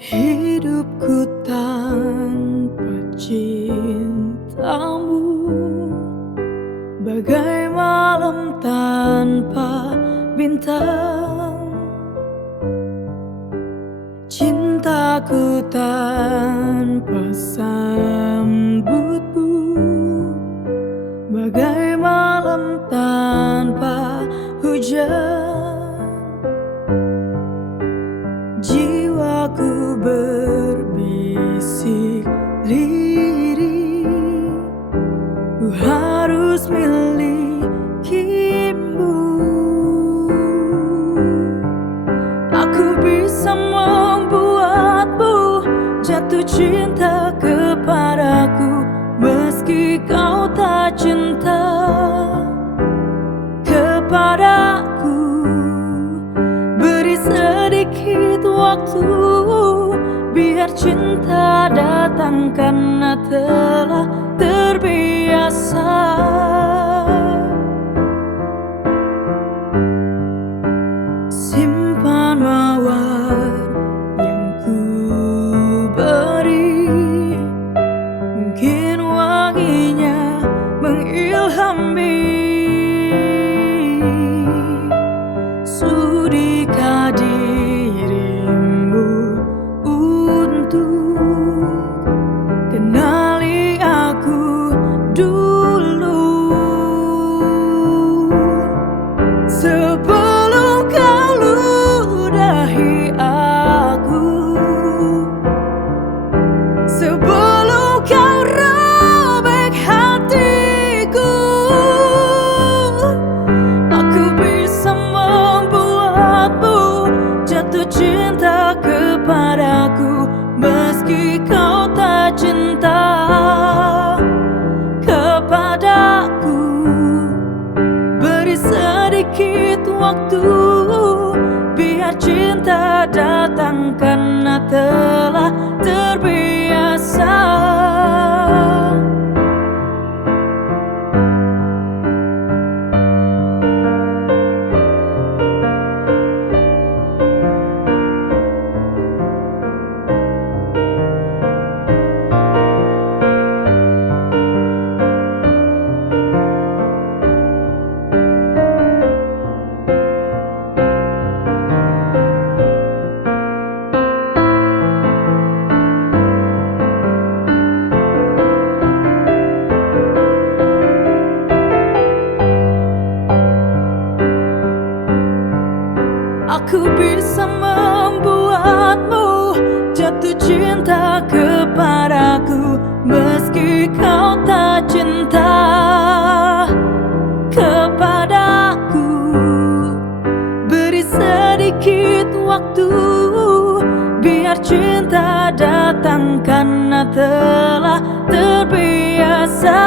Hidupku tanpa cintamu bagai malam tanpa bintang. Cintaku tanpa sambutmu bagai malam tanpa hujan. Jiwaku berbisik lirih, ku harus milikimu. Aku bisa membuatmu jatuh cinta kepadaku, meski kau tak cinta kepadaku. Beri sedikit waktu, biar cinta datang karena telah terbiasa. Simpan mawar yang ku beri, mungkin wanginya mengilhami. Sudikah dirimu untuk kenali aku dulu, sebelum kau ludahi aku, sebelum kau robek hatiku. Aku bisa membuatmu jatuh cinta kepadaku, meski kau tak cinta kepadaku. Beri sedikit waktu, biar cinta datang karena telah terbiasa. Aku bisa membuatmu jatuh cinta kepadaku, meski kau tak cinta kepadaku. Beri sedikit waktu, biar cinta datang karena telah terbiasa.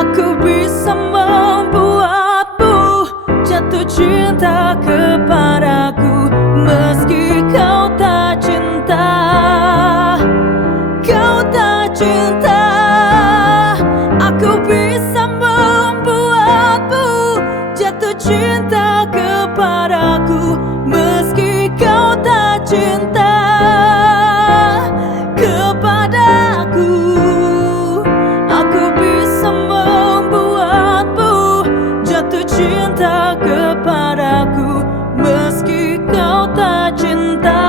Aku bisa membuatmu jatuh cinta kepadaku, meski kau tak cinta, kau tak cinta. Aku bisa membuatmu jatuh cinta kepadaku, meski kau tak cinta kepadaku. Aku bisa membuatmu jatuh cinta kepadaku, meski kau tak cinta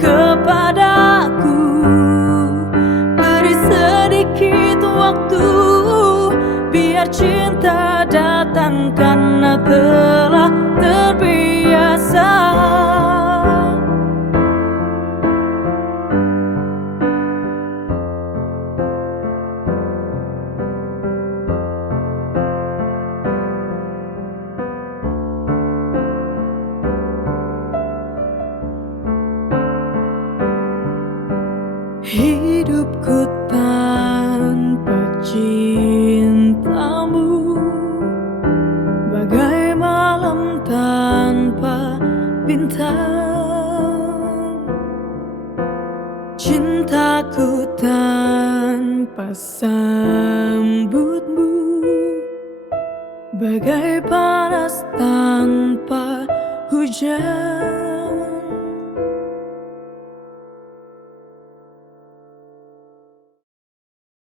kepadaku. Beri sedikit waktu, biar cinta datang karena telah terbiasa. Hidupku tanpa cintamu bagai malam tanpa bintang. Cintaku tanpa sambutmu bagai panas deras tanpa hujan.